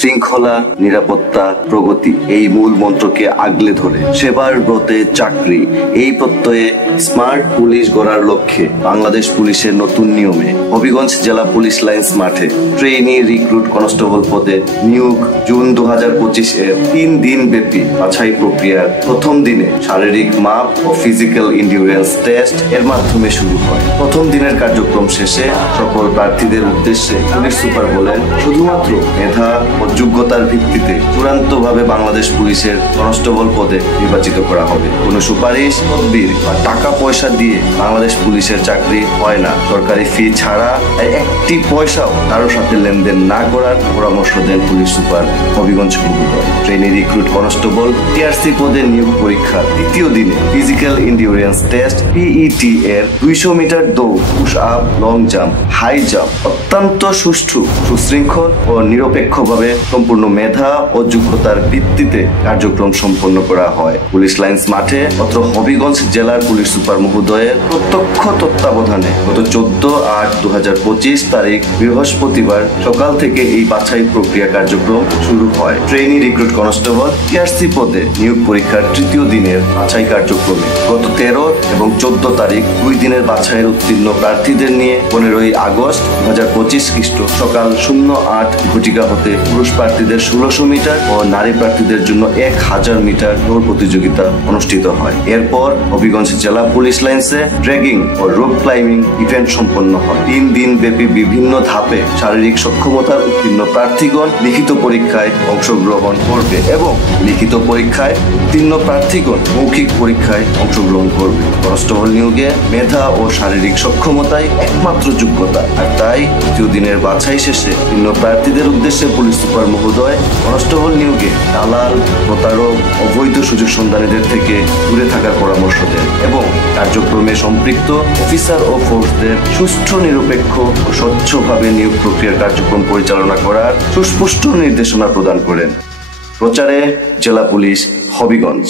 শৃঙ্খলা, নিরাপত্তা, প্রগতি এই মূল মন্ত্রকে আগলে ধরে সেবার ব্রতে চাকরি এই প্রত্যয়ে স্মার্ট পুলিশ গড়ার লক্ষ্যে বাংলাদেশ পুলিশের নতুন নিয়মে হবিগঞ্জ জেলা পুলিশ লাইন্স মাঠে ট্রেনি রিক্রুট কনস্টেবল পদে নিয়োগ জুন 2025-এর 3 দিন ব্যাপী বাছাই প্রক্রিয়ার প্রথম দিনে শারীরিক মাপ ও ফিজিক্যাল এন্ডিউরেন্স টেস্ট এর মাধ্যমে শুরু হয়। প্রথম দিনের কার্যক্রম শেষে সকল প্রার্থীদের উদ্দেশ্যে পুলিশ সুপার বলেন, শুধুমাত্র মেধা ও যোগ্যতার ভিত্তিতে চূড়ান্তভাবে বাংলাদেশ পুলিশের কনস্টেবল পদে নির্বাচিত করা হবে। কোনো সুপারিশ, তদবির বা টাকা পয়সা দিয়ে বাংলাদেশ পুলিশের চাকরি হয় না। সরকারি ফি ছাড়া একটি পয়সাও কারোর সাথে লেনদেন না করার পরামর্শ দেন পুলিশ সুপার হবিগঞ্জ মহোদয়। ট্রেনি রিক্রুট কনস্টেবল টিআরসি পদে নিয়োগ পরীক্ষার দ্বিতীয় দিনে ফিজিক্যাল এন্ডিউরেন্স টেস্ট পিইটি এর 200 মিটার দৌড়, push up, long jump, high jump অত্যন্ত সুষ্ঠু, সুশৃঙ্খল ও নিরপেক্ষভাবে সম্পূর্ণ মেধা ও যোগ্যতার ভিত্তিতে কার্যক্রম সম্পন্ন করা হয়। পুলিশ লাইন্স মাঠে অত্র হবিগঞ্জ জেলার পুলিশ সুপার মহোদয়ের প্রত্যক্ষ তত্ত্বাবধানে গত 14/8/2025 তারিখ বৃহস্পতিবার সকাল থেকে এই বাছাই প্রক্রিয়া কার্যক্রম শুরু হয়। ট্রেনি রিক্রুট কনস্টেবল টিআরসি পদে নিয়োগ পরীক্ষার তৃতীয় দিনের বাছাই কার্যক্রমে গত 13 এবং 14 তারিখ 2 দিনের বাছাইয়ের উত্তীর্ণ প্রার্থীদের নিয়ে 15 আগস্ট 2025 খ্রিস্ট সকাল 08 ঘটিকা হতে পুরুষ প্রার্থীদের 1600 মিটার ও নারী প্রার্থীদের জন্য 1000 মিটার দৌড় প্রতিযোগিতা অনুষ্ঠিত হয়। এরপর হবিগঞ্জ জেলা পুলিশ লাইন্সে ড্র্যাগিং ও রোপ ক্লাইম্বিং ইভেন্ট সম্পন্ন হয়। 3 দিন ব্যাপী বিভিন্ন ধাপে শারীরিক সক্ষমতার উত্তীর্ণ প্রার্থীগণ লিখিত পরীক্ষায় অংশগ্রহণ করবে এবং লিখিত পরীক্ষায় উত্তীর্ণ প্রার্থীগণ মৌখিক পরীক্ষায় অংশগ্রহণ করবে। কনস্টেবল নিয়োগে মেধা ও শারীরিক সক্ষমতাই একমাত্র যোগ্যতা, আর তাই তৃতীয় দিনের বাছাই শেষে ভিন্ন প্রার্থীদের উদ্দেশ্যে পুলিশ সুপার মহোদয় কনস্টেবল নিয়োগে দালাল, প্রতারক, অবৈধ সুযোগ সন্ধানীদের থেকে দূরে থাকার পরামর্শ দেন এবং কার্যক্রমে সম্পৃক্ত অফিসার ও ফোর্সদের সুষ্ঠু, নিরপেক্ষ ও স্বচ্ছভাবে নিয়োগ প্রক্রিয়ার কার্যক্রম পরিচালনা করার সুস্পষ্ট নির্দেশনা প্রদান করেন। প্রচারে জেলা পুলিশ হবিগঞ্জ।